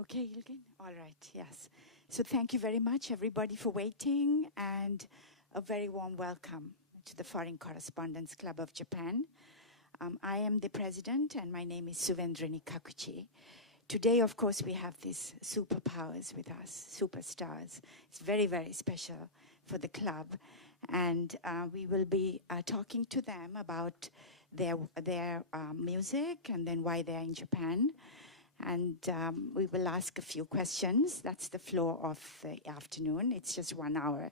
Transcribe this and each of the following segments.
Okay, Ilgin? All right, yes. So thank you very much, everybody, for waiting, and a very warm welcome to the Foreign Correspondents Club of Japan. I am the president, and my name is Suvendrini Kakuchi. Today, of course, we have these superpowers with us, superstars. It's very, very special for the club. And we will be talking to them about their music and then why they're in Japan. And we will ask a few questions. That's the flow of the afternoon. It's just 1 hour.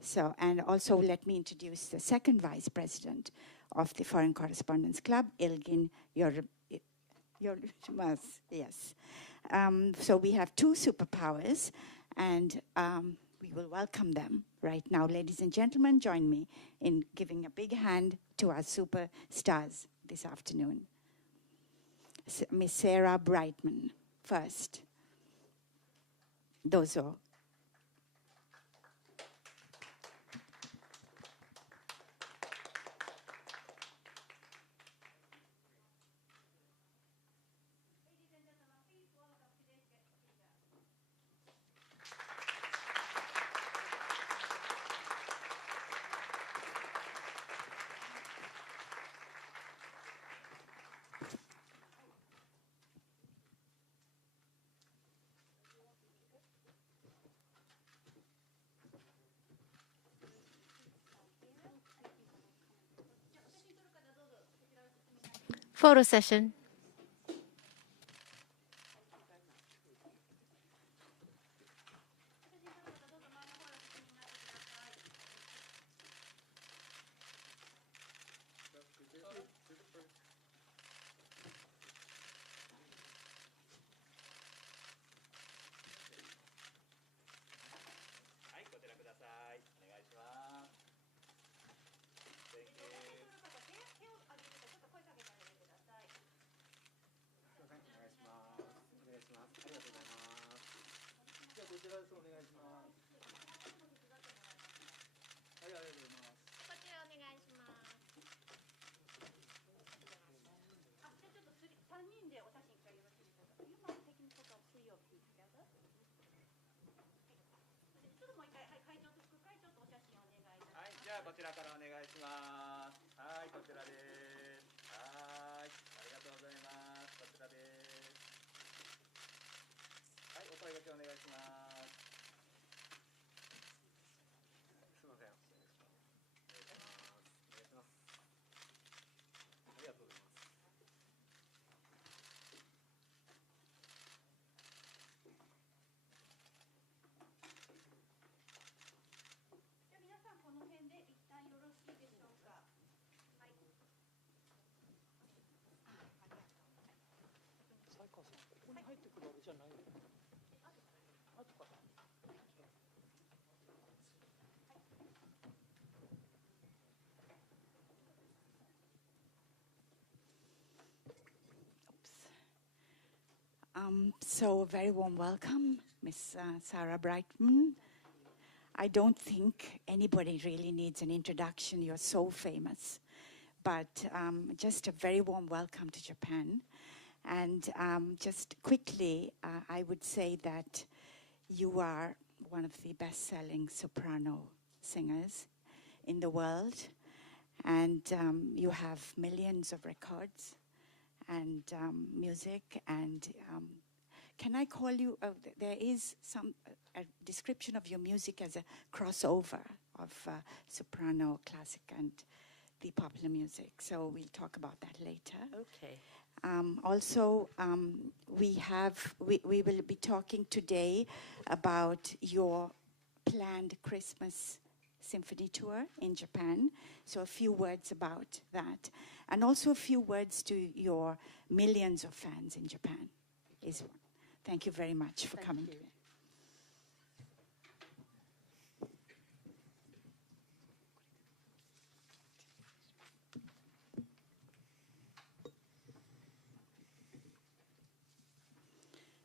So, and also let me introduce the second vice president of the Foreign Correspondents Club, Ilgin Yormas. Yes. So we have two superpowers, and we will welcome them right now. Ladies and gentlemen, join me in giving a big hand to our superstars this afternoon. Miss Sarah Brightman, first. Dozo. Photo session. So a very warm welcome, Miss Sarah Brightman. I don't think anybody really needs an introduction. You're so famous. But just a very warm welcome to Japan. And just quickly, I would say that you are one of the best-selling soprano singers in the world. And you have millions of records and music, and can I call you, there is a description of your music as a crossover of soprano, classic, and the popular music. So we'll talk about that later. Okay. Also, we will be talking today about your planned Christmas symphony tour in Japan. So a few words about that. And also a few words to your millions of fans in Japan. Thank you very much for coming.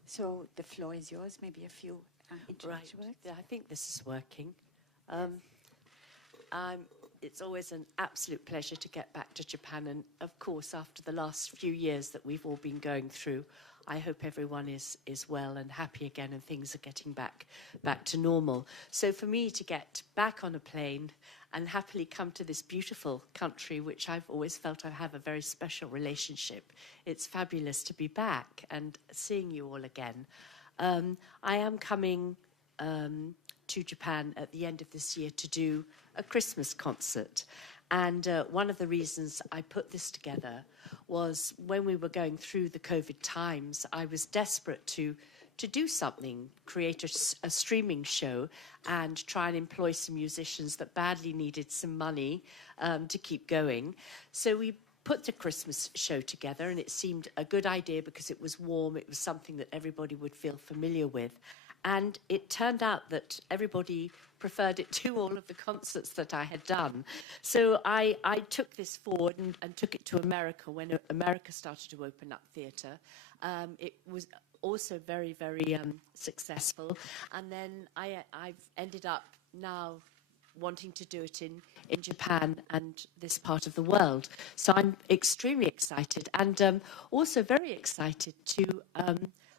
So the floor is yours. Maybe a few introductory words. Yeah, I think this is working. It's always an absolute pleasure to get back to Japan, and of course, after the last few years that we've all been going through, I hope everyone is well and happy again and things are getting back to normal. So for me to get back on a plane and happily come to this beautiful country, which I've always felt I have a very special relationship, it's fabulous to be back and seeing you all again. I am coming to Japan at the end of this year to do a Christmas concert. And one of the reasons I put this together was when we were going through the COVID times, I was desperate to do something, create a streaming show and try and employ some musicians that badly needed some money to keep going. So we put the Christmas show together, and it seemed a good idea because it was warm, it was something that everybody would feel familiar with. And it turned out that everybody preferred it to all of the concerts that I had done. So I took this forward and took it to America when America started to open up theatre. It was also very, very successful. And then I've ended up now wanting to do it in Japan and this part of the world. So I'm extremely excited and also very excited to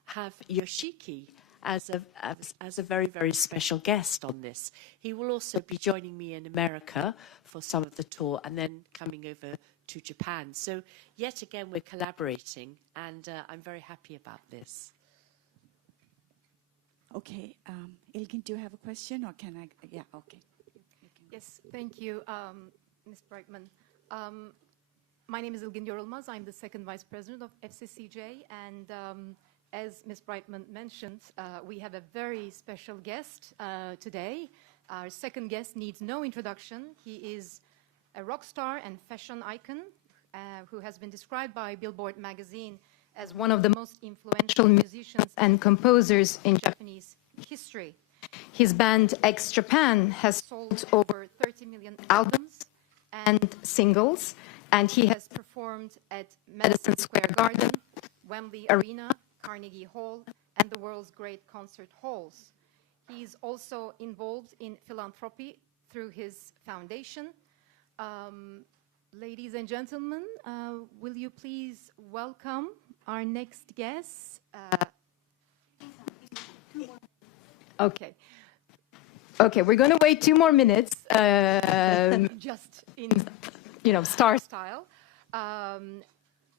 have Yoshiki as a very, very special guest on this. He will also be joining me in America for some of the tour and then coming over to Japan. So yet again, we're collaborating, and I'm very happy about this. Okay, Ilgin, do you have a question, or can I? Yeah, okay. Yes, thank you, Ms. Brightman. My name is Ilgin Yorulmaz. I'm the second vice president of FCCJ, and as Ms. Brightman mentioned, we have a very special guest today. Our second guest needs no introduction. He is a rock star and fashion icon who has been described by Billboard magazine as one of the most influential musicians and composers in Japanese history. His band X Japan has sold over 30 million albums and singles, and he has performed at Madison Square Garden, Wembley Arena, Carnegie Hall, and the world's great concert halls. He's also involved in philanthropy through his foundation. Ladies and gentlemen, will you please welcome our next guest? Okay, we're going to wait 2 more minutes, just in, star style.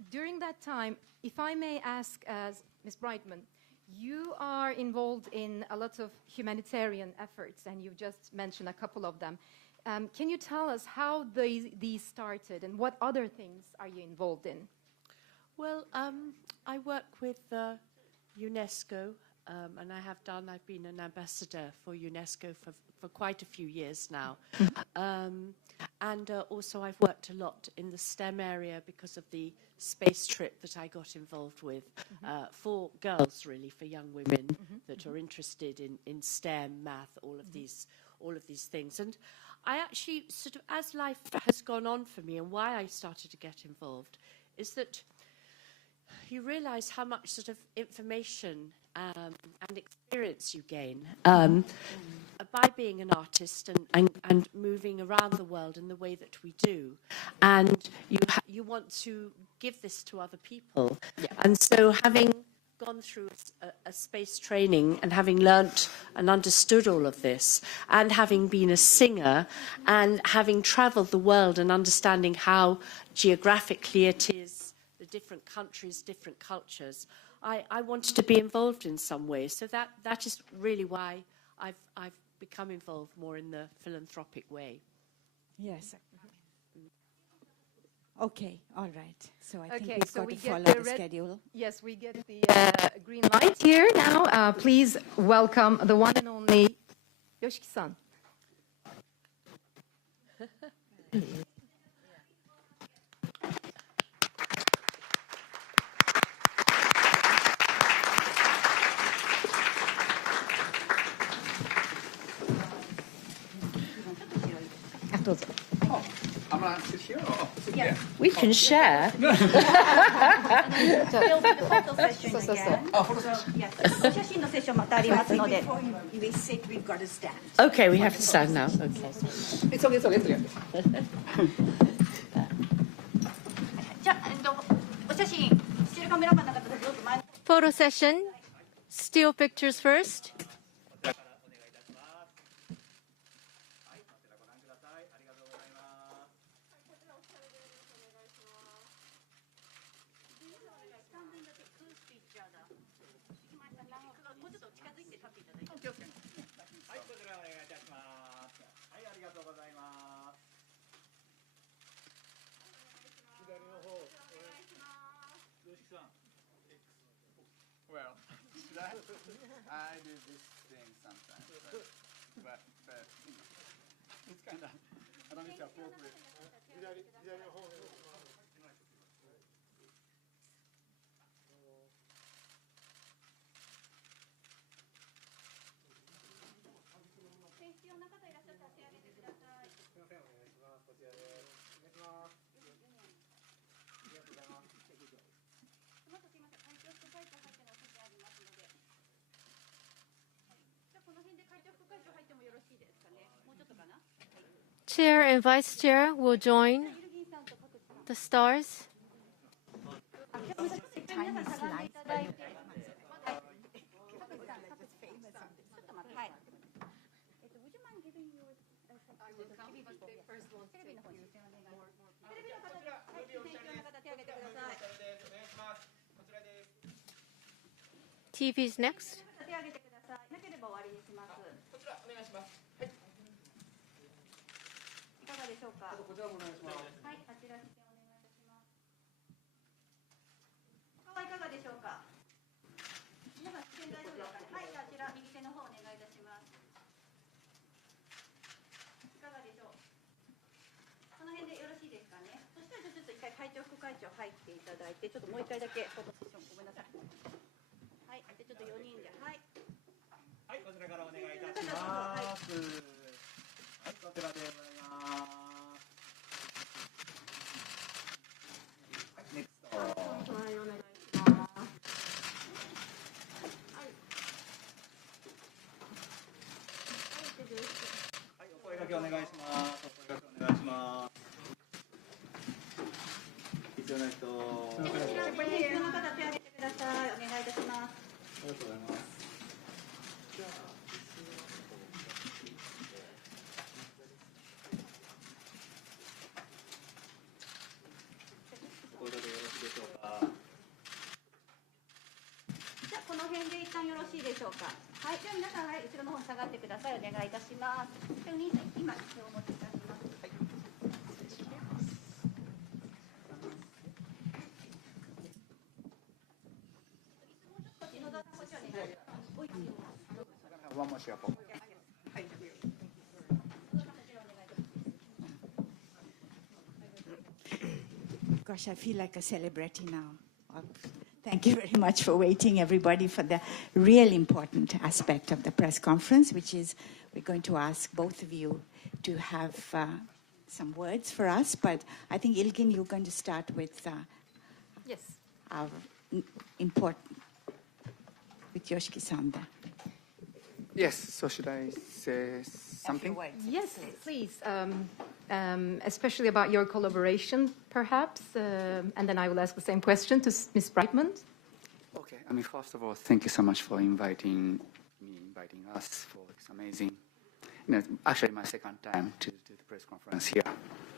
During that time, if I may ask, Ms. Brightman, you are involved in a lot of humanitarian efforts, and you've just mentioned a couple of them. Can you tell us how these started, and what other things are you involved in? Well, I work with UNESCO, and I've been an ambassador for UNESCO for quite a few years now. And also I've worked a lot in the STEM area because of the space trip that I got involved with for girls, really, for young women that are interested in STEM, math, all of these things. And I actually sort of, as life has gone on for me and why I started to get involved, is that you realize how much sort of information and experience you gain by being an artist and moving around the world in the way that we do. And you want to give this to other people. Yeah. And so having gone through a space training and having learnt and understood all of this, and having been a singer and having travelled the world and understanding how geographically it is, the different countries, different cultures, I wanted to be involved in some way. So that is really why I've become involved more in the philanthropic way. Yes. Okay, all right. So I think so we've got to follow the schedule. Yes, we get the green light here now. Please welcome the one and only Yoshiki-san. どうぞ。We can share. Okay, we have to stand now. Okay. じゃあ、お写真してるカメラマンの方どうぞ前の。Photo session. Still pictures first. Well, should I? I do this thing sometimes, but you know, it's kind of, I don't think it's appropriate. まずすみません、会長副会長入ってのお席ありますので、じゃあこの辺で会長副会長入ってもよろしいですかね。もうちょっとかな。Chair and Vice Chair will join the stars. Tiny slice, but you- テレビの方に出演お願いします。テレビの方で、はい、選挙の方手を挙げてください。 TV's next. 手を挙げてください。なければ終わりにします。こちらお願いします。はい。いかがでしょうか。こちらもお願いします。はい、あちら出演お願いいたします。いかがでしょうか。皆さん出演大丈夫ですかね。はい、あちら右手の方お願いいたします。いかがでしょう。この辺でよろしいですかね。そしたらちょっと一回会長副会長入っていただいて、ちょっともう一回だけフォトセッションごめんなさい。はい、でちょっと4人で、はい。はい、こちらからお願いいたします。はい、こちらでございます。はい、ネクスト。はい、お願いします。はい。はい、お声掛けお願いします。お声掛けお願いします。必要な人。こちらに必要な方手を挙げてください。お願いいたします。ありがとうございます。お声掛けよろしいでしょうか。じゃあこの辺で一旦よろしいでしょうか。はい、じゃあ皆さん、はい、後ろの方に下がってください。お願いいたします。で、お兄さん、今手をお持ちいたします。はい。One more share. Gosh, I feel like a celebrity now. Well, thank you very much for waiting, everybody, for the real important aspect of the press conference, which is we're going to ask both of you to have some words for us. But I think, Ilgin, you're going to start with Yes. our important, with Yoshiki-san there. Yes, so should I say something? Yes, please. Especially about your collaboration, perhaps. And then I will ask the same question to Ms. Brightman. Okay, I mean, first of all, thank you so much for inviting us for this amazing, actually my second time to do the press conference here.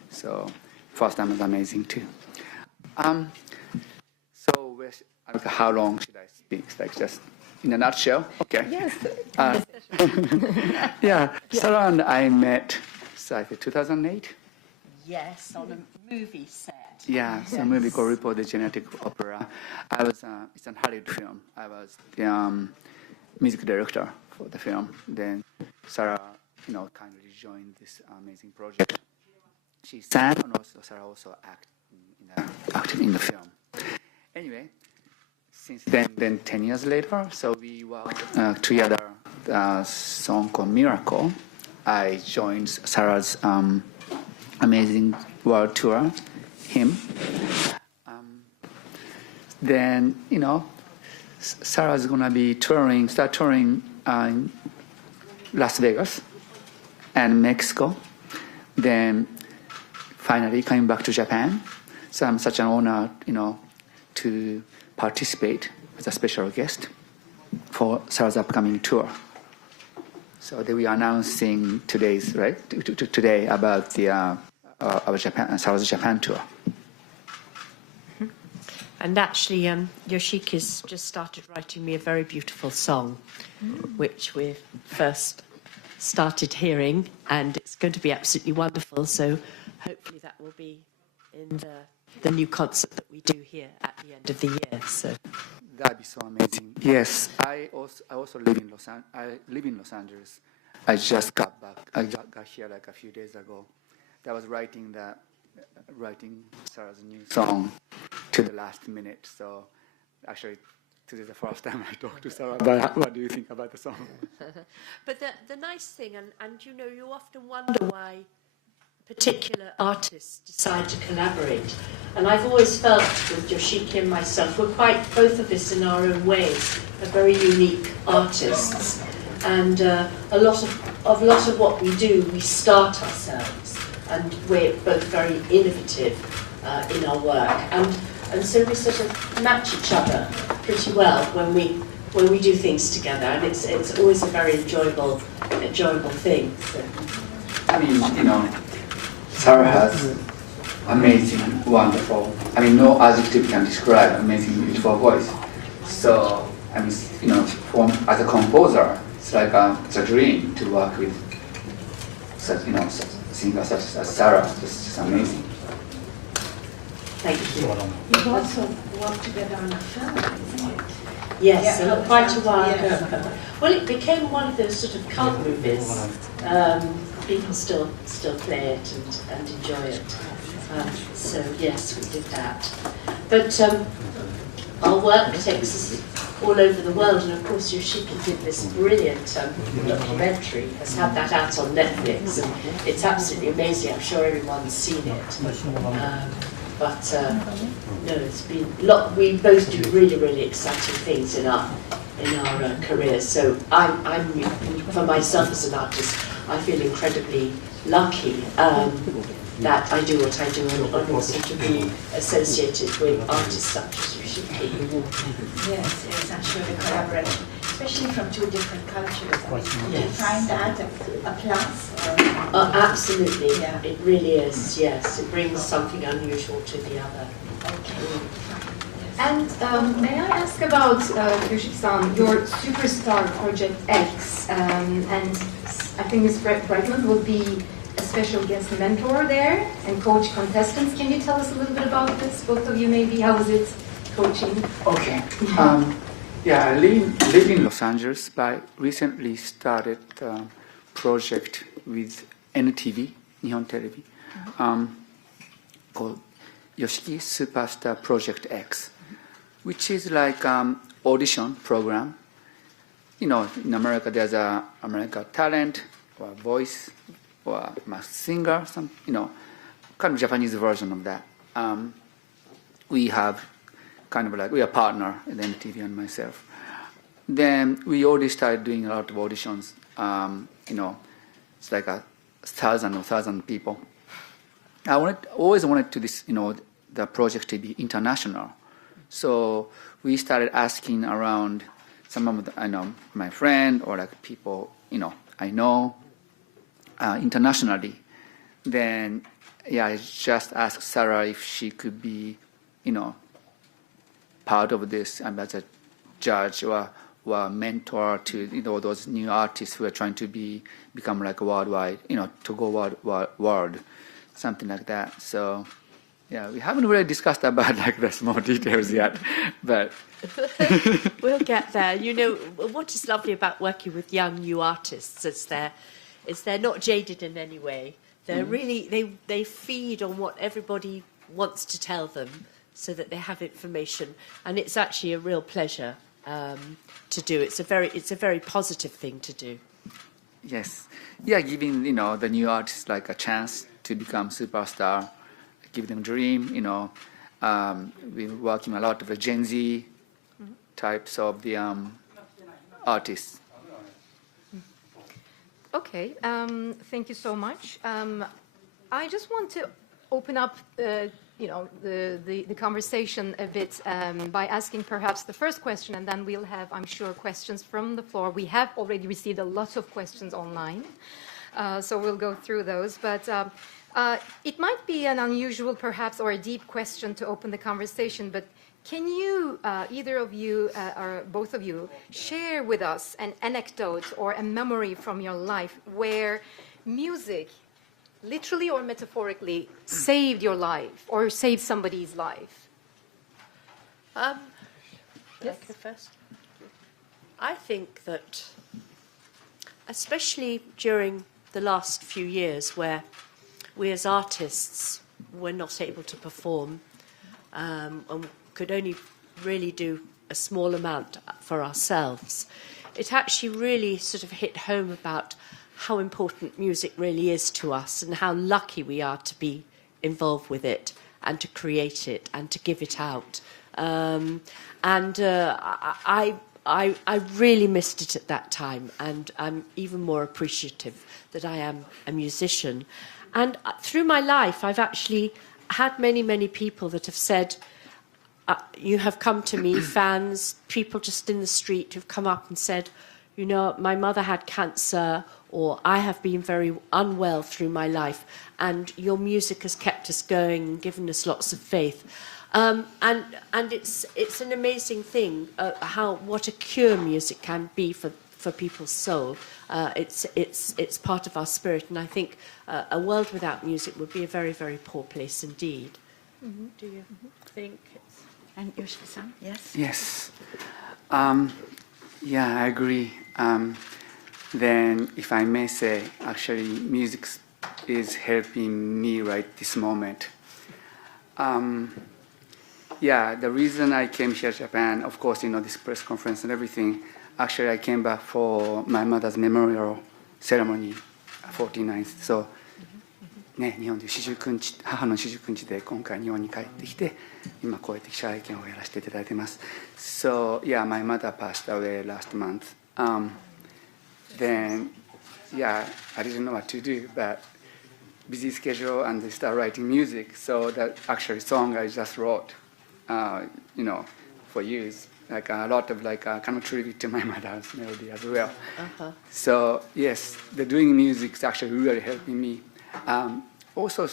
So first time was amazing too. So how long should I speak? Like just in a nutshell? Okay. Yes. Yeah, Sarah and I met, so I think 2008. Yes, on a movie set. Yeah, so a movie called Report the Genetic Opera. It's a Hollywood film. I was the music director for the film. Then Sarah, kindly joined this amazing project. She sang, and also Sarah also acted in the film. Anyway, since then 10 years later, so we worked together. A song called Miracle. I joined Sarah's amazing world tour. Him. Then Sarah's gonna be start touring in Las Vegas and Mexico. Then finally coming back to Japan. So I'm such an honor, to participate as a special guest for Sarah's upcoming tour. So we are announcing today about the our Sarah's Japan tour. And actually, Yoshiki's just started writing me a very beautiful song, which we first started hearing, and it's going to be absolutely wonderful. So hopefully that will be in the new concert that we do here at the end of the year. So that'd be so amazing. Yes, I also live in Los Angeles. I just got back. I got here like a few days ago. I was writing Sarah's new song to the last minute. So actually, this is the first time I talked to Sarah about what do you think about the song. But the nice thing, and you know, you often wonder why particular artists decide to collaborate. And I've always felt with Yoshiki and myself, we're quite, both of us in our own ways, are very unique artists. And a lot of what we do, we start ourselves. And we're both very innovative in our work. And so we sort of match each other pretty well when we do things together. And it's always a very enjoyable thing. So. I mean, you know, Sarah has amazing, wonderful, I mean, no adjective can describe amazing, beautiful voice. So, I mean, you know, as a composer, it's like it's a dream to work with such, you know, singer such as Sarah. It's just amazing. Thank you. You've also worked together on a film, isn't it? Yes, yeah, quite a while ago. Well, it became one of those sort of cult movies. People still play it and enjoy it. So yes, we did that. But our work takes us all over the world, and of course Yoshiki did this brilliant documentary, has had that out on Netflix, and it's absolutely amazing. I'm sure everyone's seen it. But no, it's been a lot. We both do really, really exciting things in our careers. So I'm for myself as an artist, I feel incredibly lucky that I do what I do, and also to be associated with artists such as Yoshiki. Yes, I'm sure the collaboration, especially from two different cultures. I mean, do you find that a plus? Or? Absolutely, yeah. It really is, yes. It brings something unusual to the other. Okay. And may I ask about, Yoshiki-san, your Superstar Project X, and I think Ms. Brightman will be a special guest mentor there and coach contestants. Can you tell us a little bit about this, both of you maybe? How is it coaching? Okay. Yeah, I live in Los Angeles, but I recently started a project with NTV, Nihon Televi, called Yoshiki Superstar Project X, which is like audition program. You know, in America there's a American Talent or Voice or Masked Singer, some, you know, kind of Japanese version of that. We have kind of like, we are partner at NTV and myself. Then we already started doing a lot of auditions. You know, it's like 1,000 people. I always wanted to this, you know, the project to be international. So we started asking around some of the, I know, my friend or like people, you know, I know internationally. Then, yeah, I just asked Sarah if she could be, you know, part of this and as a judge or mentor to, you know, those new artists who are trying to become like worldwide, you know, to go world, something like that. So, yeah, we haven't really discussed about like the small details yet, but we'll get there. You know, what is lovely about working with young new artists is they're not jaded in any way. They're really they feed on what everybody wants to tell them, so that they have information, and it's actually a real pleasure to do. It's a very positive thing to do. Yes, yeah, giving, you know, the new artists like a chance to become superstar, give them a dream. You know, we're working a lot with the Gen Z types of the artists. Okay, thank you so much. I just want to open up the conversation a bit by asking perhaps the first question, and then we'll have, I'm sure, questions from the floor. We have already received a lot of questions online, so we'll go through those. But it might be an unusual, perhaps, or a deep question to open the conversation, but can you, either of you or both of you, share with us an anecdote or a memory from your life where music, literally or metaphorically, saved your life or saved somebody's life? Yes. First. I think that, especially during the last few years where we as artists were not able to perform and could only really do a small amount for ourselves, it actually really sort of hit home about how important music really is to us and how lucky we are to be involved with it and to create it and to give it out. I really missed it at that time, and I'm even more appreciative that I am a musician. And through my life, I've actually had many, many people that have said, you have come to me, fans, people just in the street who've come up and said, you know, my mother had cancer, or I have been very unwell through my life, and your music has kept us going and given us lots of faith. And it's an amazing thing what a cure music can be for people's soul. It's part of our spirit, and I think a world without music would be a very, very poor place indeed. Mm-hmm. Do you think? And Yoshiki-san, yes? Yes. Yeah, I agree. Then, if I may say, actually, music is helping me right this moment. Yeah, the reason I came here to Japan, of course, you know, this press conference and everything, actually I came back for my mother's memorial ceremony, 49th. So, ね、日本で四十九日、母の四十九日で今回日本に帰ってきて、今こうやって記者会見をやらせていただいてます。So, yeah, my mother passed away last month. Then, yeah, I didn't know what to do, but busy schedule and they start writing music. So that actually song I just wrote, you know, for years, like a lot of like kind of tribute to my mother's melody as well. Uh-huh. So yes, the doing music is actually really helping me. Also,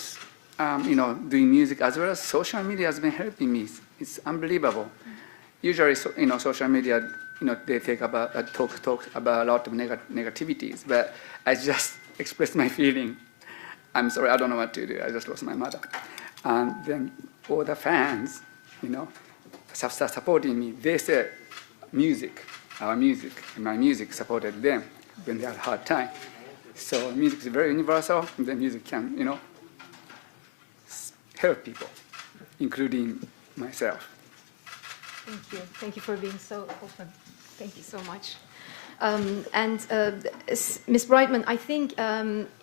you know, doing music as well as social media has been helping me. It's unbelievable. Usually, you know, social media, you know, they talk about a lot of negativities, but I just express my feeling. I'm sorry, I don't know what to do. I just lost my mother. And then all the fans, you know, start supporting me. They said music, our music, and my music supported them when they had a hard time. So music is very universal, and the music can, you know, help people, including myself. Thank you. Thank you for being so open. Thank you so much. Ms. Brightman, I think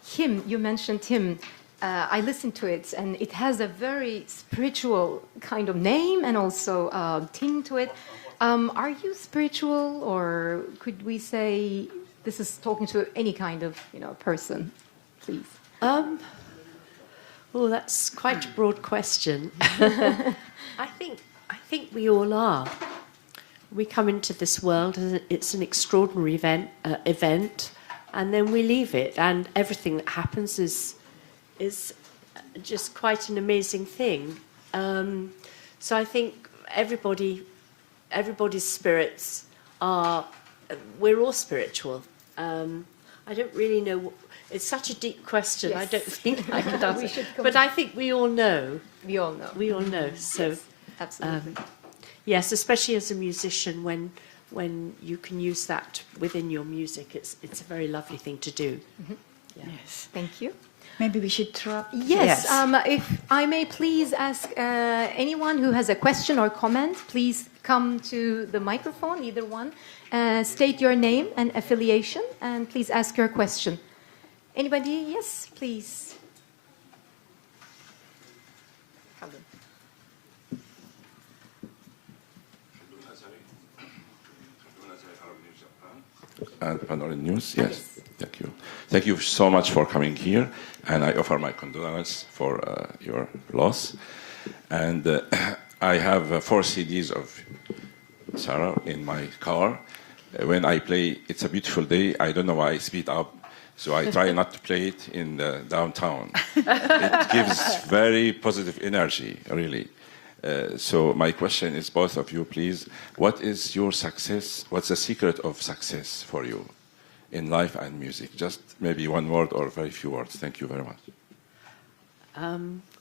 hymn, you mentioned hymn. I listened to it, and it has a very spiritual kind of name and also ting to it. Are you spiritual, or could we say this is talking to any kind of, you know, person, please? Oh, that's quite a broad question. I think we all are. We come into this world, and it's an extraordinary event, and then we leave it, and everything that happens is just quite an amazing thing. So I think everybody's spirits are. We're all spiritual. I don't really know. It's such a deep question. Yes. I don't think I could answer. But I think we all know. We all know. We all know. So, yes, absolutely. Yes, especially as a musician, when you can use that within your music, it's a very lovely thing to do. Mm-hmm. Yeah. Yes. Thank you. Maybe we should throw up. Yes. If I may please ask anyone who has a question or comment, please come to the microphone, either one. State your name and affiliation, and please ask your question. Anybody? Yes, please. Panorama News, yes. Thank you. Thank you so much for coming here, and I offer my condolences for your loss. And I have 4 CDs of Sarah in my car. When I play It's a Beautiful Day, I don't know why I speed up, so I try not to play it in the downtown. It gives very positive energy, really. So my question is, both of you, please, what is your success? What's the secret of success for you in life and music? Just maybe one word or very few words. Thank you very much.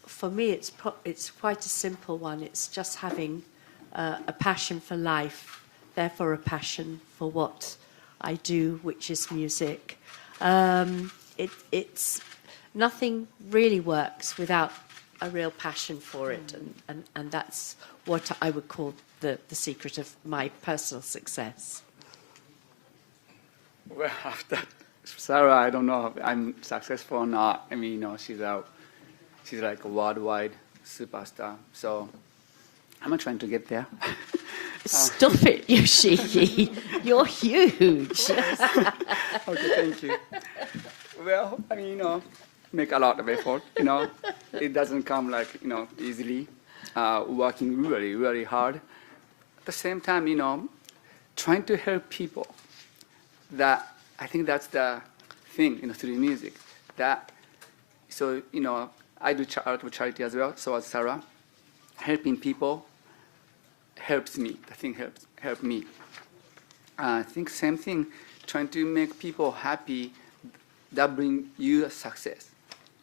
For me, it's quite a simple one. It's just having a passion for life, therefore a passion for what I do, which is music. It's nothing really works without a real passion for it, and that's what I would call the secret of my personal success. Well, after Sarah, I don't know if I'm successful or not. I mean, she's like a worldwide superstar. So I'm trying to get there. Stop it, Yoshiki. You're huge. Okay, thank you. Well, I mean, make a lot of effort, It doesn't come like, easily. Working really, really hard. At the same time, trying to help people. I think that's the thing, through music. So, I do charity as well, so as Sarah. Helping people helps me. The thing helps me. I think same thing, trying to make people happy, that bring you success.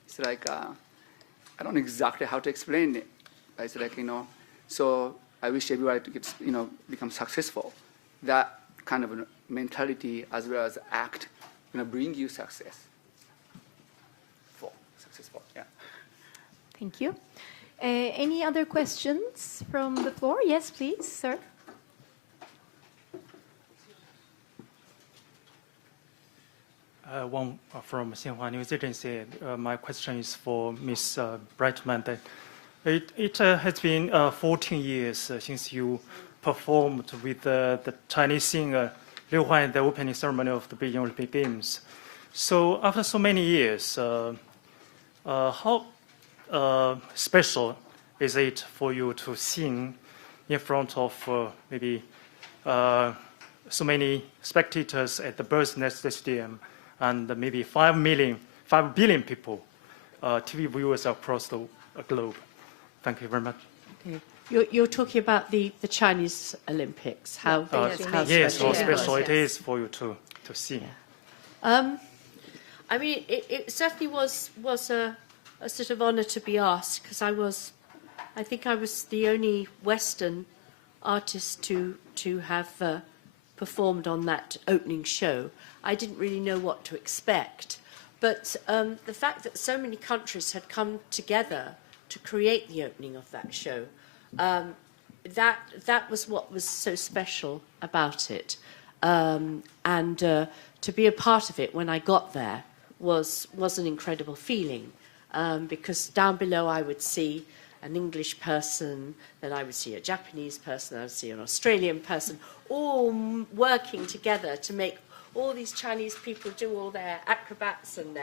It's like, I don't know exactly how to explain it. But it's like, so I wish everybody to get, become successful. That kind of mentality as well as act, bring you success. Successful, yeah. Thank you. Any other questions from the floor? Yes, please, sir. One from Xinhua News Agency. My question is for Ms. Brightman. It has been 14 years since you performed with the Chinese singer Liu Huan at the opening ceremony of the Beijing Olympic Games. So after so many years, how special is it for you to sing in front of maybe so many spectators at the Bird's Nest Stadium and maybe 5 billion people, TV viewers across the globe? Thank you very much. Okay. You're talking about the Chinese Olympics, how yes, how special it is for you to sing. Yeah. I mean, it certainly was a sort of honor to be asked, because I think I was the only Western artist to have performed on that opening show. I didn't really know what to expect, but the fact that so many countries had come together to create the opening of that show, that was what was so special about it, and to be a part of it when I got there was an incredible feeling, because down below I would see an English person, then I would see a Japanese person, I would see an Australian person, all working together to make all these Chinese people do all their acrobats and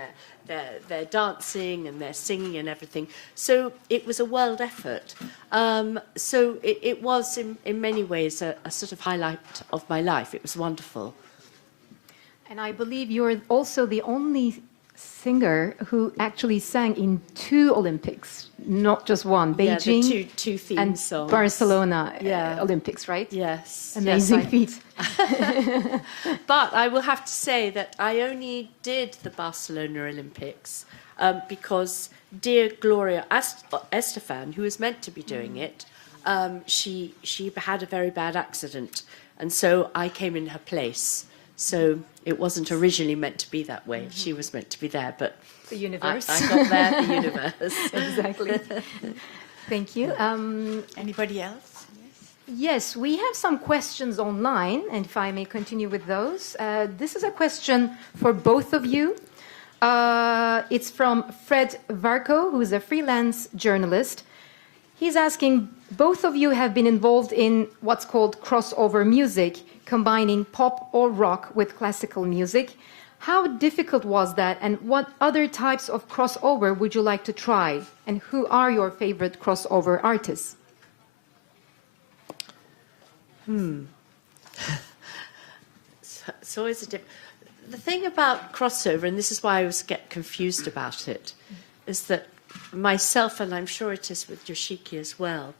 their dancing and their singing and everything. So it was a world effort. So it was in many ways a sort of highlight of my life. It was wonderful. And I believe you're also the only singer who actually sang in 2 Olympics, not just one, Beijing the two theme and songs. Barcelona Olympics, right? Yes. Amazing feat. But I will have to say that I only did the Barcelona Olympics because dear Gloria Estefan, who was meant to be doing it, she had a very bad accident, and so I came in her place. So it wasn't originally meant to be that way. She was meant to be there, but the universe. I got there, the universe. Exactly. Thank you. Anybody else? Yes, we have some questions online, and if I may continue with those. This is a question for both of you. It's from Fred Varco, who is a freelance journalist. He's asking, both of you have been involved in what's called crossover music, combining pop or rock with classical music. How difficult was that, and what other types of crossover would you like to try? And who are your favorite crossover artists? It's always the thing about crossover, and this is why I always get confused about it, is that myself, and I'm sure it is with Yoshiki as well,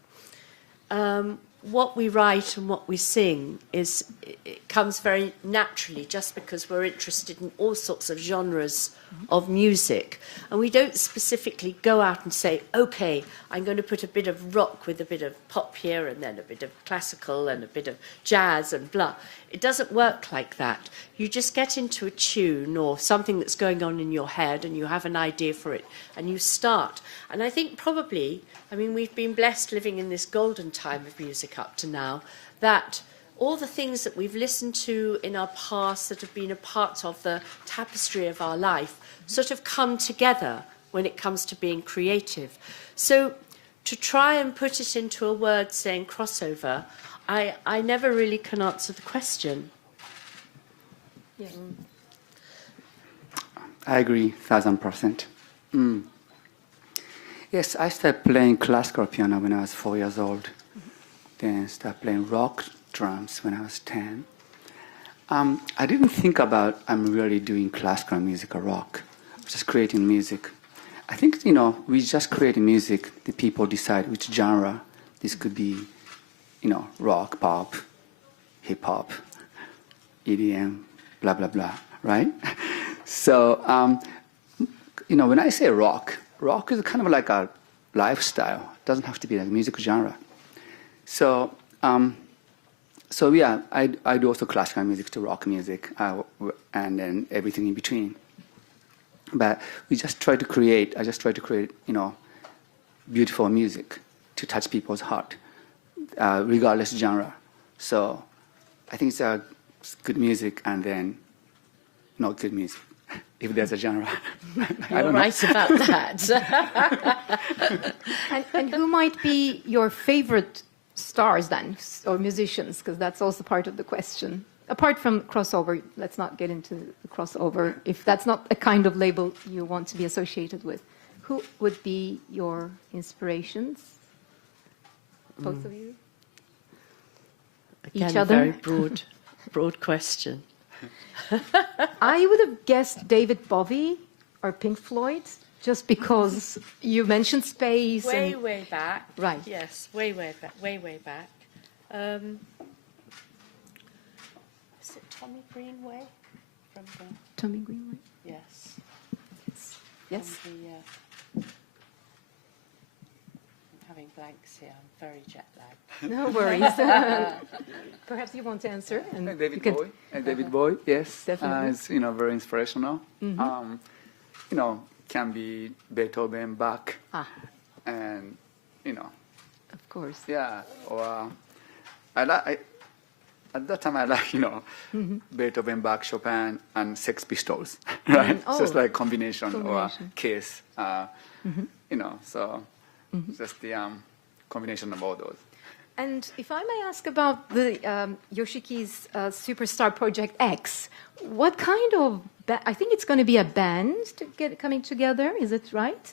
what we write and what we sing it comes very naturally just because we're interested in all sorts of genres of music. And we don't specifically go out and say, okay, I'm going to put a bit of rock with a bit of pop here and then a bit of classical and a bit of jazz and blah. It doesn't work like that. You just get into a tune or something that's going on in your head and you have an idea for it and you start. And I think probably, I mean, we've been blessed living in this golden time of music up to now, that all the things that we've listened to in our past that have been a part of the tapestry of our life sort of come together when it comes to being creative. So to try and put it into a word saying crossover, I never really can answer the question. Yeah. I agree, 1,000%. Yes, I started playing classical piano when I was 4 years old. Then started playing rock drums when I was 10. I didn't think about I'm really doing classical music or rock, just creating music. I think, we just create music, the people decide which genre. This could be, rock, pop, hip-hop, EDM, blah, blah, blah, right? So, when I say rock is kind of like a lifestyle. It doesn't have to be a music genre. So yeah, I do also classical music to rock music, and then everything in between. But I just try to create, beautiful music to touch people's heart, regardless genre. So I think it's good music and then not good music, if there's a genre. You're right about that. And who might be your favorite stars then, or musicians, because that's also part of the question. Apart from crossover, let's not get into the crossover, if that's not a kind of label you want to be associated with. Who would be your inspirations? Both of you? Again, Each other? a very broad question. I would have guessed David Bowie or Pink Floyd, just because you mentioned space. Way back. Right. Yes, way back. Is it Tommy Greenway? From the, Tommy Greenway? yes. Yes. From the, I'm having blanks here. I'm very jet lagged. No worries. Perhaps you want to answer. And David Bowie. David Bowie, yes. Definitely. It's, very inspirational. Can be Beethoven, Bach, and, Of course. yeah. Or at that time, I like, Beethoven, Bach, Chopin, and Sex Pistols, right? Oh. So it's like combination. Or Combination. Kiss, so just the combination of all those. And if I may ask about the Yoshiki's Superstar Project X, what kind of I think it's going to be a band coming together. Is it right?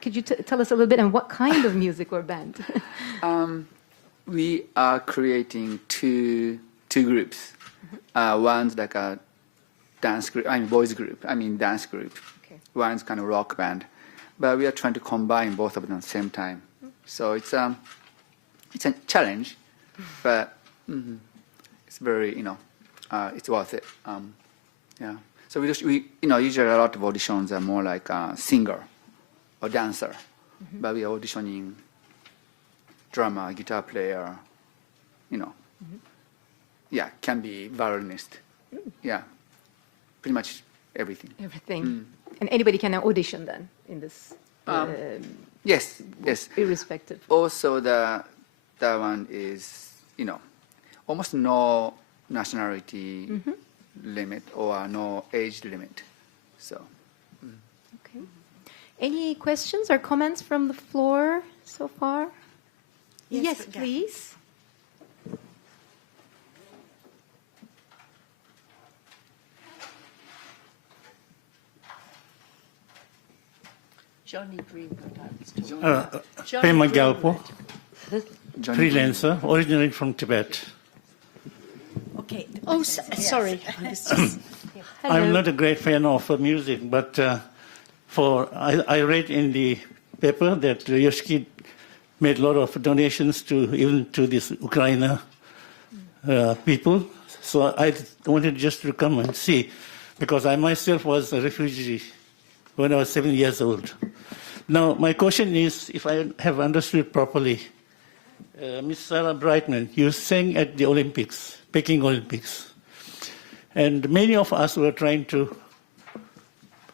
Could you tell us a little bit on what kind of music or band? We are creating two groups. One's like a dance group, boys group. Dance group. Okay. One's kind of rock band, but we are trying to combine both of them at the same time. So it's a challenge, but it's very it's worth it. Yeah. So we usually a lot of auditions are more like a singer or dancer, but we are auditioning drummer, guitar player, yeah, can be violinist, yeah, pretty much everything. Everything. And anybody can audition then in this? Yes. Irrespective. Also, that one is, almost no nationality limit or no age limit. So. Okay. Any questions or comments from the floor so far? Yes, please. Johnny Greenwood. I was talking Pema Johnny Galpo, Greenwood. freelancer, originally from Tibet. Okay. Oh, sorry. I was just, Hello. I'm not a great fan of music, but I read in the paper that Yoshiki made a lot of donations even to this Ukraine people. So I wanted just to come and see, because I myself was a refugee when I was 7 years old. Now, my question is, if I have understood properly, Miss Sarah Brightman, you sang at the Olympics, Peking Olympics. And many of us were trying to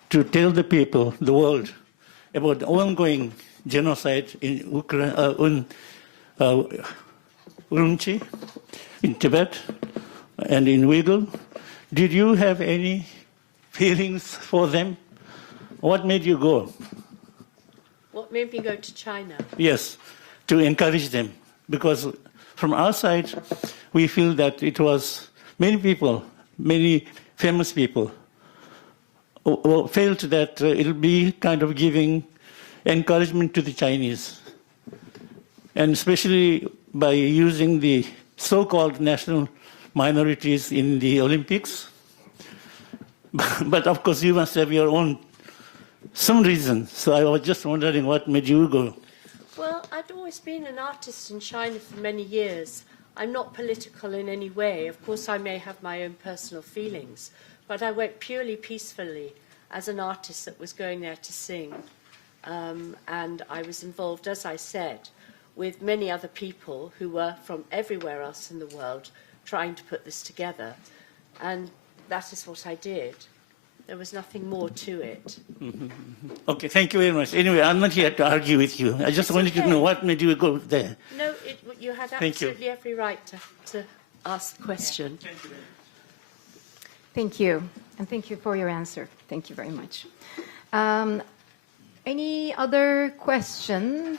tell the people, the world, about the ongoing genocide in Ukraine, Urumqi, in Tibet, and in Uyghur. Did you have any feelings for them? What made you go? what made me go to China? Yes, to encourage them. Because from our side, we feel that it was many people, many famous people, felt that it'll be kind of giving encouragement to the Chinese. And especially by using the so-called national minorities in the Olympics. But of course, you must have your own, some reason. So I was just wondering what made you go. Well, I'd always been an artist in China for many years. I'm not political in any way. Of course, I may have my own personal feelings, but I went purely peacefully as an artist that was going there to sing. And I was involved, as I said, with many other people who were from everywhere else in the world trying to put this together. And that is what I did. There was nothing more to it. Okay, thank you very much. Anyway, I'm not here to argue with you. I just wanted to know what made you go there. No, you had absolutely every right to ask the question. Yeah. Thank you. And thank you for your answer. Thank you very much. Any other questions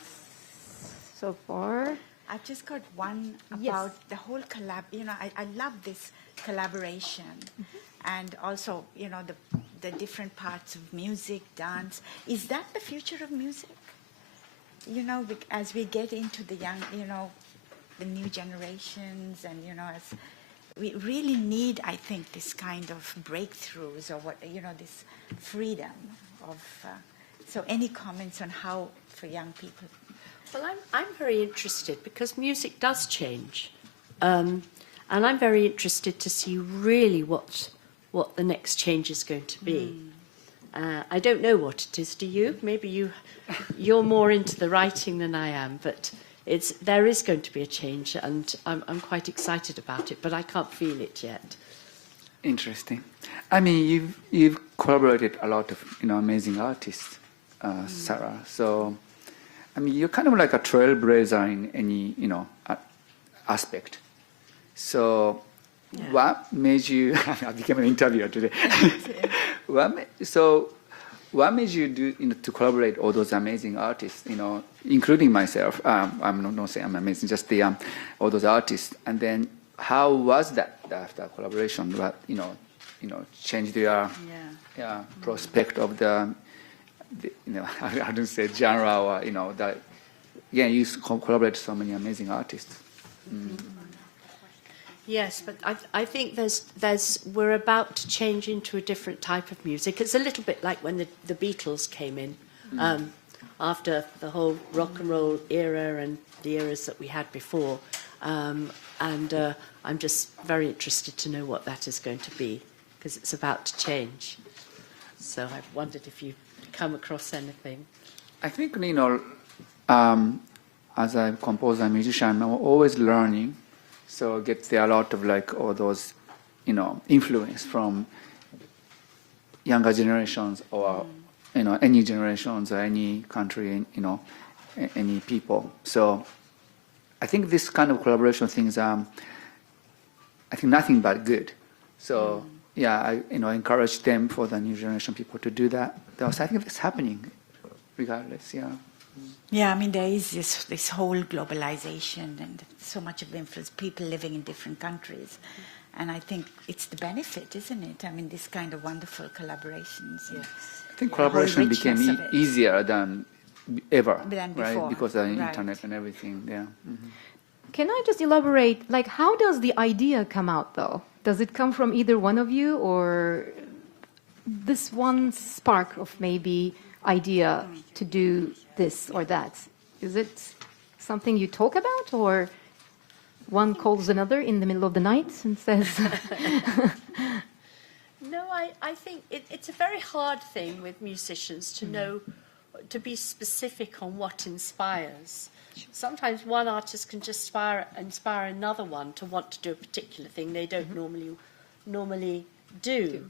so far? I've just got one Yes. about the whole collab. You know, I love this collaboration, and also, you know, the different parts of music, dance. Is that the future of music? You know, as we get into the young, you know, the new generations, and you know, as we really need, I think, this kind of breakthroughs, or what, you know, this freedom of. So, any comments on how for young people? Well, I'm very interested because music does change. And I'm very interested to see really what the next change is going to be. I don't know what it is. Do you? Maybe you're more into the writing than I am, but there is going to be a change, and I'm quite excited about it, but I can't feel it yet. Interesting. I mean, you've collaborated a lot of amazing artists, Sarah. So, I mean, you're kind of like a trailblazer in any aspect. So, what made you? I became an interviewer today. What made you do to collaborate all those amazing artists? Including myself. I'm not saying I'm amazing. Just all those artists. And then, how was that after collaboration? What changed your prospect of the I don't say genre or that. Yeah, you collaborate with so many amazing artists. Yes, but I think we're about to change into a different type of music. It's a little bit like when the Beatles came in after the whole rock and roll era and the eras that we had before. And I'm just very interested to know what that is going to be, because it's about to change. So I've wondered if you've come across anything. I think, as a composer and musician, I'm always learning. So I get a lot of all those, influence from younger generations or, any generations or any country, any people. So I think this kind of collaboration things are, I think, nothing but good. So, yeah, I encourage them for the new generation people to do that. So I think it's happening regardless, yeah. Yeah, I mean, there is this whole globalization and so much of influence, people living in different countries. And I think it's the benefit, isn't it? I mean, this kind of wonderful collaborations. Yes. think collaboration whole became richness of it. easier than ever, Than right? before, Because of the right. internet and everything. Yeah. Can I just elaborate, like, how does the idea come out, though? Does it come from either one of you, or this one spark of maybe idea to do this or that? Is it something you talk about, or one calls another in the middle of the night and says... No, I think it's a very hard thing with musicians to know, to be specific on what inspires. Sometimes one artist can just inspire another one to want to do a particular thing they don't normally do.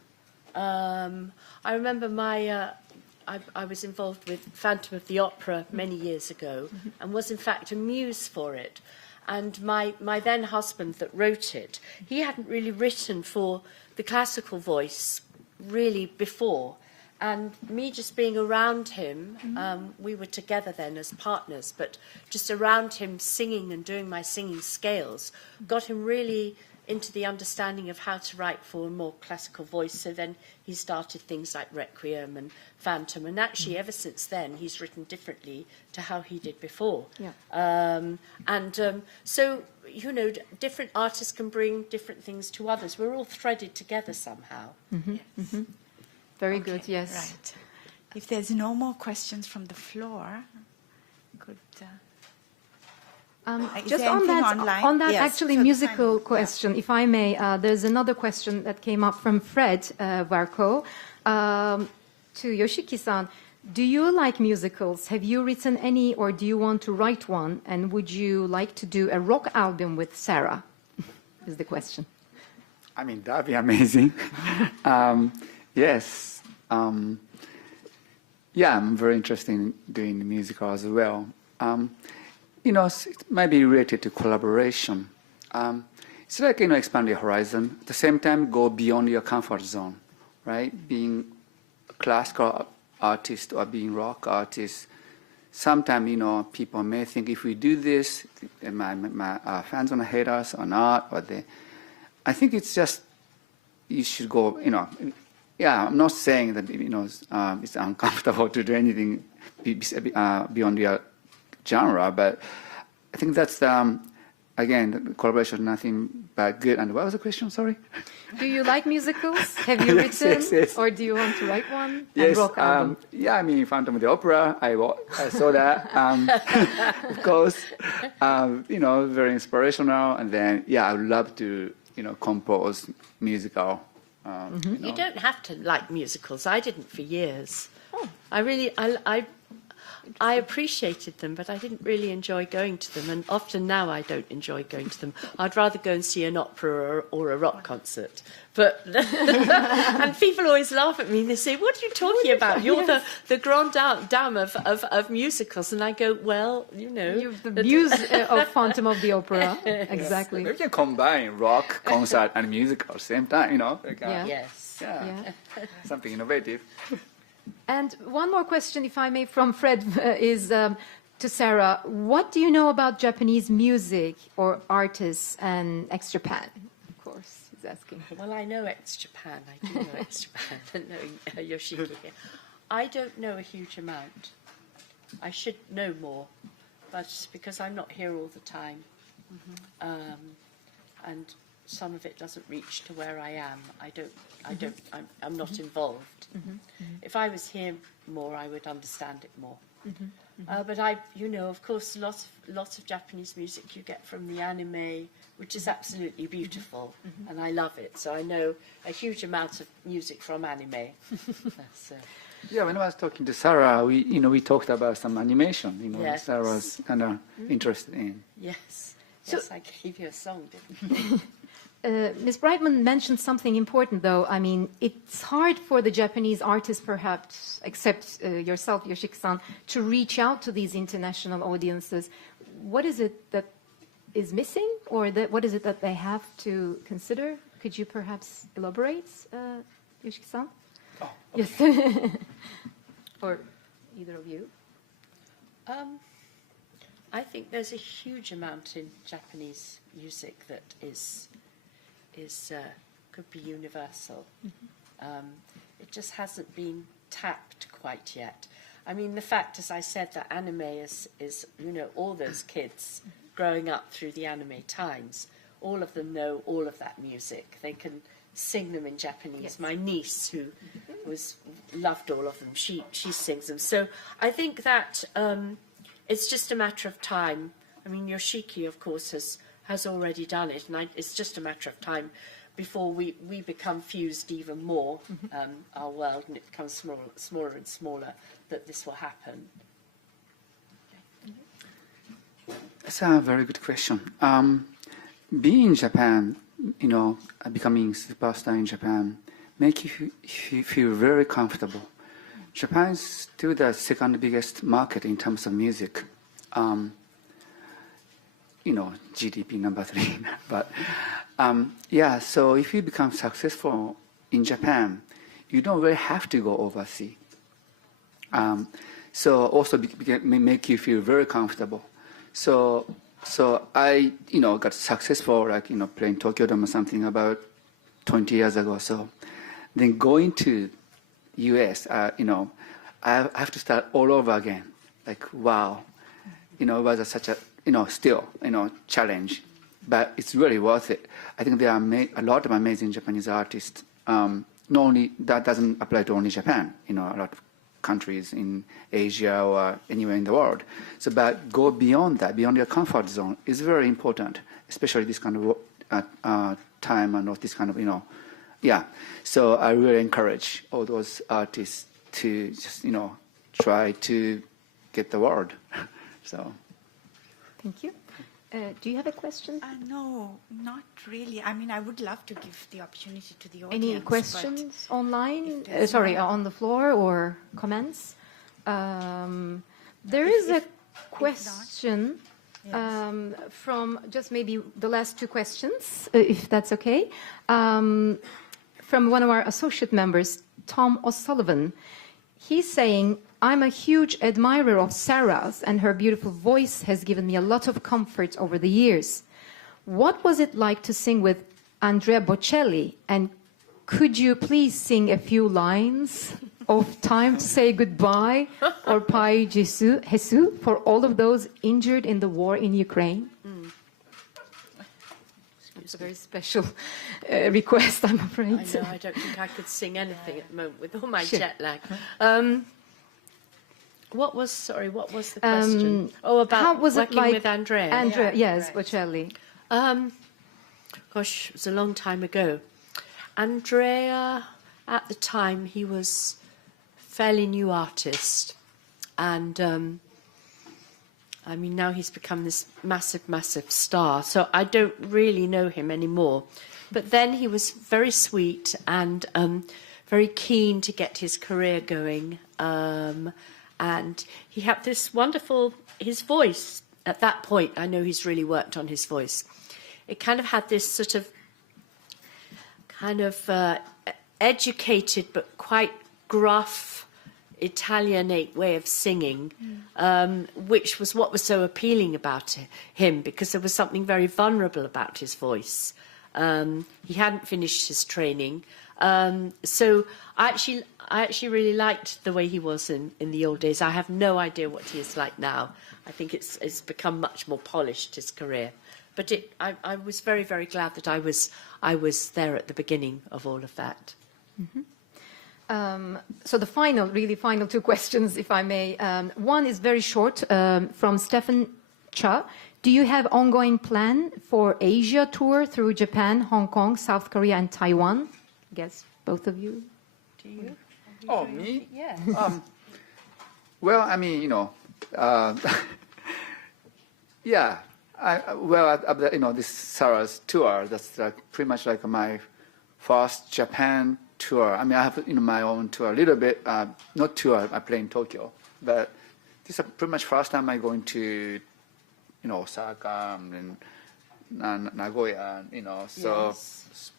I remember I was involved with Phantom of the Opera many years ago and was in fact a muse for it. And my then husband that wrote it, he hadn't really written for the classical voice really before. And me just being around him, we were together then as partners, but just around him singing and doing my singing scales got him really into the understanding of how to write for a more classical voice. So then he started things like Requiem and Phantom. And actually, ever since then, he's written differently to how he did before. Yeah. So, you know, different artists can bring different things to others. We're all threaded together somehow. Yes. Very Okay, good, yes. Right. If there's no more questions from the floor, could... is Just there on anything that, online? Yes, actually for the musical final, question, if I may, there's another question that came up from Fred Varco to Yoshiki-san. Do you like musicals? Have you written any, or do you want to write one? And would you like to do a rock album with Sarah? Is the question. I mean, that'd be amazing. Yes. Yeah, I'm very interested in doing the musical as well. You know, it might be related to collaboration. It's like, you know, expand your horizon. At the same time, go beyond your comfort zone, right? Being a classical artist or being rock artist, sometimes, you know, people may think if we do this, my fans gonna hate us or not, or I think it's just, you should go, you know, yeah, I'm not saying that, you know, it's uncomfortable to do anything beyond your genre, but I think that's, again, collaboration, nothing but good. And what was the question, sorry? Do you like musicals? Have you written? Yes. Or do you want to write one? Yes, And rock album? yeah, I mean, Phantom of the Opera, I saw that, of course, you know, very inspirational. And then, yeah, I would love to, you know, compose musical. You know. You don't have to like musicals. I didn't for years. I appreciated them, but I didn't really enjoy going to them. And often now I don't enjoy going to them. I'd rather go and see an opera or a rock concert. But and people always laugh at me and they say, "What are you talking about? You're the grande dame of musicals." And I go, "Well, you know, You're the muse of Phantom of the Opera." Exactly. Maybe you can combine rock, concert, and musical at the same time, you know. Like, Yeah. yes." Yeah. Something innovative. And one more question, if I may, from Fred, is to Sarah. What do you know about Japanese music or artists and ex-Japan? Of course, he's asking. Well, I know ex-Japan. I do know ex-Japan, knowing Yoshiki. I don't know a huge amount. I should know more, but because I'm not here all the time, and some of it doesn't reach to where I am. I'm not involved. If I was here more, I would understand it more. But you know, of course, lots of Japanese music you get from the anime, which is absolutely beautiful, and I love it. So I know a huge amount of music from anime. Yeah, when I was talking to Sarah, we talked about some animation. You know, Yes. Sarah was kind of interested in. Yes, I gave you a song, didn't I? Ms. Brightman mentioned something important, though. I mean, it's hard for the Japanese artists, perhaps, except yourself, Yoshiki-san, to reach out to these international audiences. What is it that is missing, or what is it that they have to consider? Could you perhaps elaborate, Yoshiki-san? Oh, okay. Yes. Or either of you? I think there's a huge amount in Japanese music that could be universal. It just hasn't been tapped quite yet. I mean, the fact, as I said, that anime is all those kids growing up through the anime times, all of them know all of that music. They can sing them in Japanese. Yes. My niece, who loved all of them, she sings them. So I think that it's just a matter of time. I mean, Yoshiki, of course, has already done it, and it's just a matter of time before we become fused even more, our world, and it becomes smaller and smaller, that this will happen. That's a very good question. Being in Japan, becoming superstar in Japan, make you feel very comfortable. Japan is still the second biggest market in terms of music. GDP number 3. But so if you become successful in Japan, you don't really have to go overseas. So also make you feel very comfortable. So I, got successful, playing Tokyo Dome or something about 20 years ago. So then going to US, I have to start all over again. Like, wow, it was such a, still, challenge, but it's really worth it. I think there are a lot of amazing Japanese artists. Not only, that doesn't apply to only Japan, a lot of countries in Asia or anywhere in the world. So, but go beyond that, beyond your comfort zone is very important, especially this kind of time and this kind of, So I really encourage all those artists to just, try to get the word. So. Thank you. Do you have a question? No, not really. I mean, I would love to give the opportunity to the audience. Any questions online? On the floor or comments? There is a question from just maybe the last two questions, if that's okay, from one of our associate members, Tom O'Sullivan. He's saying, I'm a huge admirer of Sarah's, and her beautiful voice has given me a lot of comfort over the years. What was it like to sing with Andrea Bocelli? And could you please sing a few lines of Time to Say Goodbye or Pai Jesu for all of those injured in the war in Ukraine? It's a very special request, I'm afraid. I know, I don't think I could sing anything at the moment with all my jet lag. What was the question? About how was working it like with Andrea. Andrea, yes, Bocelli. Gosh, it was a long time ago. Andrea, at the time, he was a fairly new artist. And, I mean, now he's become this massive, massive star. So I don't really know him anymore. But then he was very sweet and very keen to get his career going. And he had this wonderful, his voice, at that point, I know he's really worked on his voice. It kind of had this sort of educated but quite gruff Italianate way of singing, which was what was so appealing about him, because there was something very vulnerable about his voice. He hadn't finished his training. So I actually really liked the way he was in the old days. I have no idea what he is like now. I think it's become much more polished, his career. But I was very, very glad that I was there at the beginning of all of that. Mm-hmm. So the final two questions, if I may. One is very short, from Stephen Cha. Do you have ongoing plan for Asia tour through Japan, Hong Kong, South Korea, and Taiwan? I guess both of you. Do you? Oh, me? Yeah. Well, I mean, yeah. This Sarah's tour, that's pretty much like my first Japan tour. I mean, I have my own tour a little bit, not tour, I play in Tokyo, but this is pretty much first time I'm going to, Osaka and Nagoya, so Yes.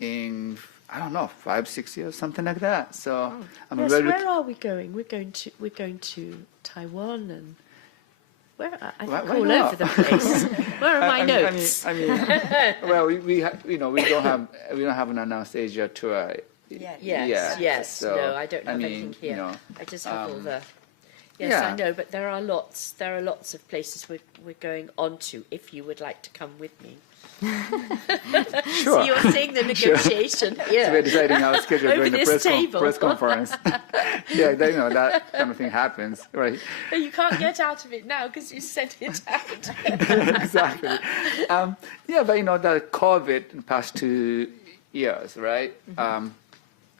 in, I don't know, 5-6 years, something like that. So I'm Yes, very where are we going? We're going to Taiwan and where? I think Why all not? over the place. Where are my notes? I mean, well, we don't have an announced Asia tour Yes. So, No, I don't have mean, anything here. You know, I just have all the. Yes, yeah. I know, but there are lots. There are lots of places we're going on to. If you would like to come with me. Sure. So you're seeing the negotiation here. So we're deciding our schedule Over during the this table. press conference. Yeah, you know, that kind of thing happens, right? But you can't get out of it now because you sent it out. Exactly. Yeah, but you know, the COVID in the past 2 years, right? So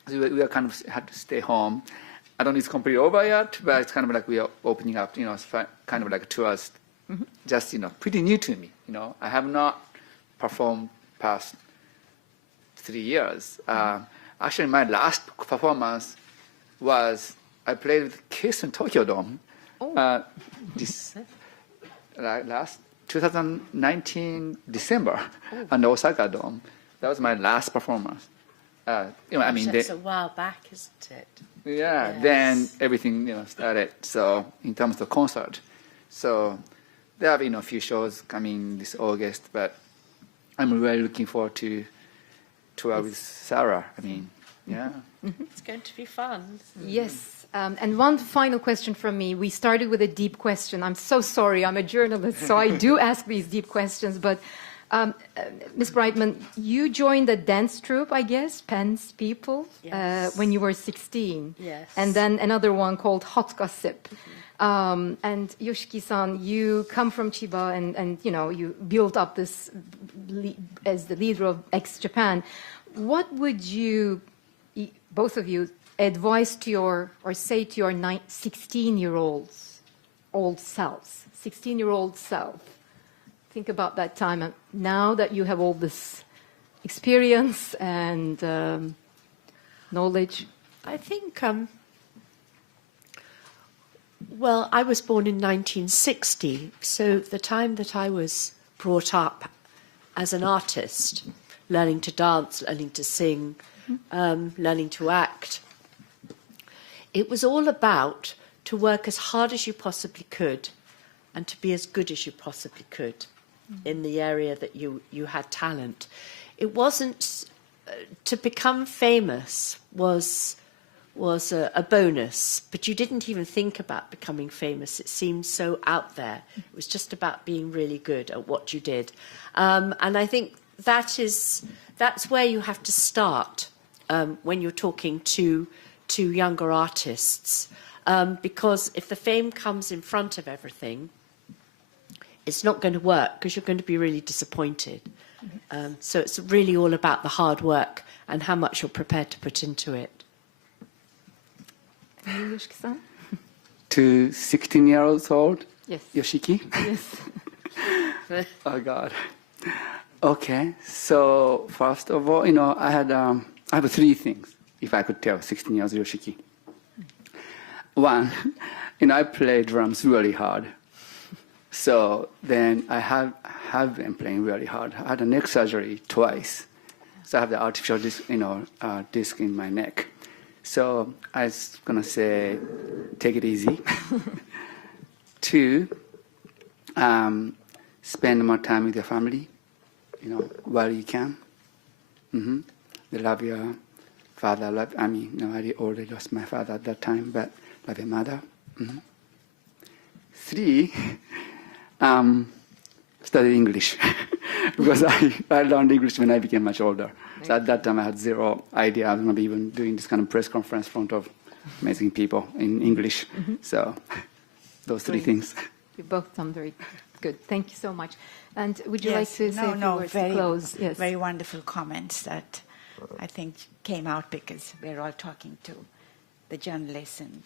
we are kind of had to stay home. I don't know if it's completely over yet, but it's kind of like we are opening up, you know, it's kind of like tours, just, you know, pretty new to me. You know, I have not performed past 3 years. Actually, my last performance was I played with Kiss in Tokyo Dome. This last 2019 December, and Osaka Dome. That was my last performance. You know, I mean, That's a while back, isn't it? Yeah. Yes. Then everything, you know, started. So in terms of concert, so there have, you know, a few shows coming this August, but I'm really looking forward to tour with Sarah. I mean, yeah. It's going to be fun. Yes. And one final question from me. We started with a deep question. I'm so sorry. I'm a journalist, so I do ask these deep questions. But Ms. Brightman, you joined a dance troupe, I guess, Penn's People, when you were 16. Yes. And then another one called Hot Gossip. And Yoshiki-san, you come from Chiba, and you know, you built up this as the leader of ex-Japan. What would you, both of you, advise to your, or say to your 16-year-old selves, 16-year-old self? Think about that time, and now that you have all this experience and knowledge. I think, well, I was born in 1960, so the time that I was brought up as an artist, learning to dance, learning to sing, learning to act, it was all about to work as hard as you possibly could and to be as good as you possibly could in the area that you had talent. It wasn't to become famous was a bonus, but you didn't even think about becoming famous. It seemed so out there. It was just about being really good at what you did. And I think that's where you have to start when you're talking to younger artists, because if the fame comes in front of everything, it's not going to work because you're going to be really disappointed. So it's really all about the hard work and how much you're prepared to put into it. Yoshiki-san? To 16-year-old Yes. Yoshiki? Yes. Oh, God. Okay, so first of all, you know, I have 3 things, if I could tell 16-year-old Yoshiki. One, you know, I play drums really hard. So then I have been playing really hard. I had a neck surgery twice. So I have the artificial disc, disc in my neck. So I was going to say, take it easy. 2, spend more time with your family, you know, while you can. Love your father. I already lost my father at that time, but love your mother. 3, study English because I learned English when I became much older. So at that time I had zero idea I was going to be even doing this kind of press conference in front of amazing people in English. So those 3 things. You both sound very good. Thank you so much. And would you like to say a few words to close? Yes. Very wonderful comments that I think came out because we're all talking to the journalists, and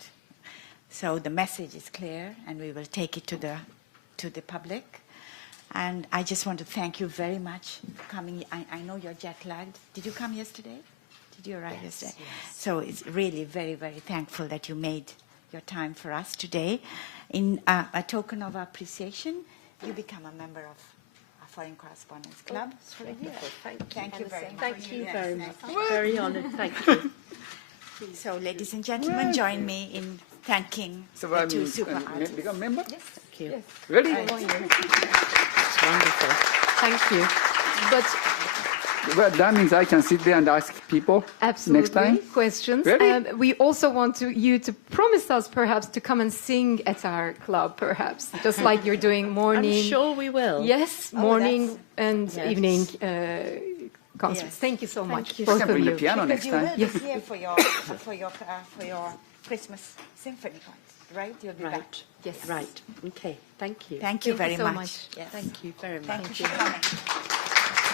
so the message is clear, and we will take it to the public. And I just want to thank you very much for coming. I know you're jet lagged. Did you come yesterday? Did you arrive yesterday? Yes. So it's really very, very thankful that you made your time for us today. In a token of appreciation, you become a member of our Foreign Correspondents Club. For a year. Thank you very much. Thank you very much. Very honoured. Thank you. So, ladies and gentlemen, join me in thanking the 2 super artists. Become a member? Yes. Thank you. Really? It's wonderful. Thank you. But Well, that means I can sit there and ask people Absolutely. next time? Questions. Really? We also want you to promise us perhaps to come and sing at our club, perhaps, just like you're doing morning. I'm sure we will. Yes, Oh, morning and Yes. evening concerts. Yes. Thank you so much, you. both You can of bring the you. piano Because next you time. will be here for your Christmas symphony concert, right? You'll be back. Right. Yes. Right. Okay. Thank you. Thank you Thank very you so much. much. Yes. Thank you very much. Thank you for coming.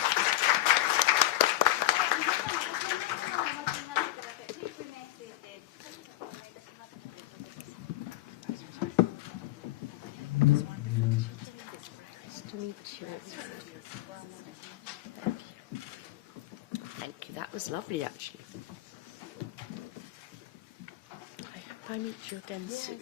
Nice to meet you. Thank you. Thank you. That was lovely, actually. I hope I meet you again soon.